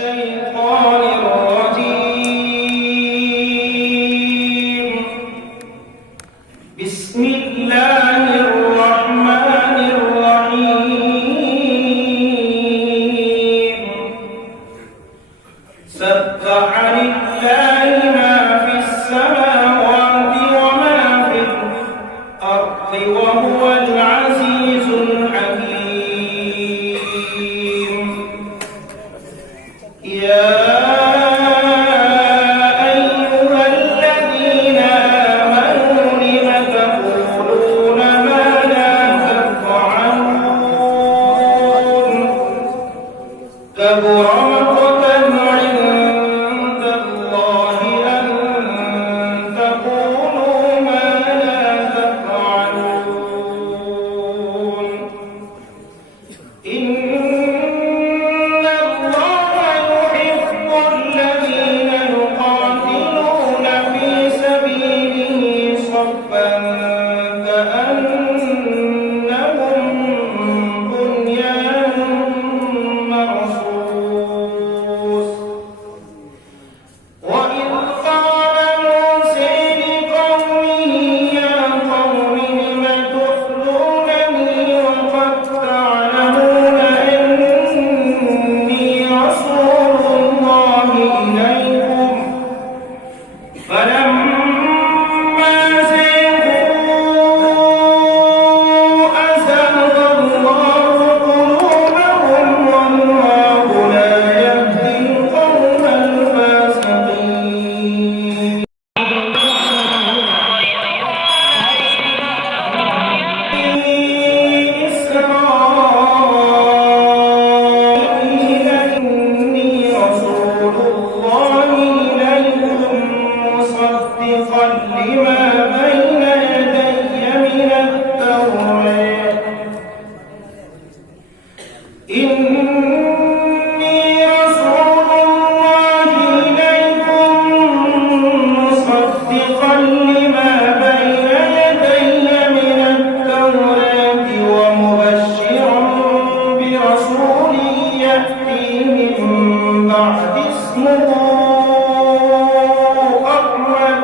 الشيطان الرجيم. بسم الله الرحمن الرحيم. سبح لله ما في السماوات وما في الأرض وهو العزيز الحكيم. يا أيها الذين آمنوا لم تقولون ما لا تفعلون كبر مقتا عند الله أن تقولوا ما لا تفعلون. إن الله يحب الذين يقاتلون في سبيله صفا كأنهم بنيان مرصوص. وإذ قال موسى لقومه يا قوم لم تؤذونني وقد تعلمون أني رسول الله إليكم فلما زاغوا أزاغ الله قلوبهم والله لا يهدي القوم الفاسقين. إسرائيل إني رسول الله إليكم مصدقا لما بين يدي من التوراة. إني رسول الله إليكم مصدقا لما بين يدي من التوراة ومبشرا برسول يأتي من بعد اسمه أحمد.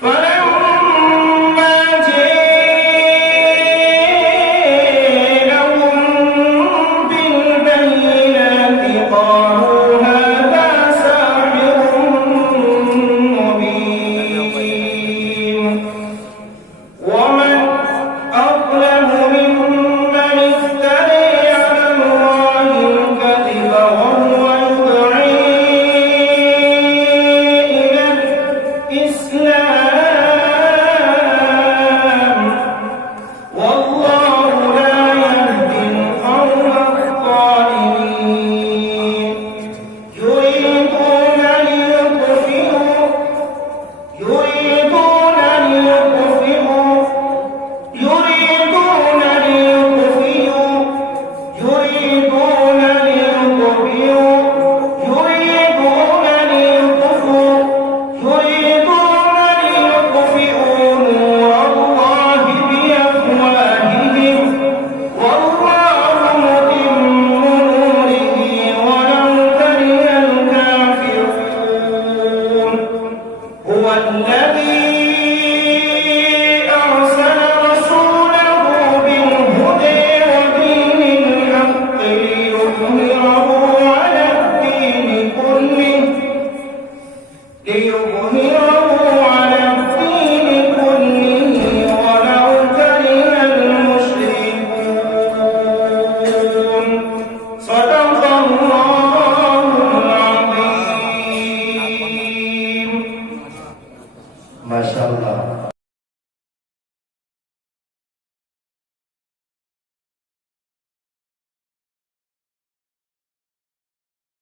فلما جاءهم بالبينات قالوا هذا ساحر مبين. ومن أظلم ممن افترى على الله الكذب وهو يدعي إلى الإسلام والله لا يهدي القوم الظالمين. يريدون ليطفئوا نور الله بأفواههم والله متم نوره ولو كره الكافرون. هو الذي أرسل رسوله بالهدى ودين الحق ليظهره على الدين كله ولو كره المشركون. صدق الله العظيم. ما شاء الله.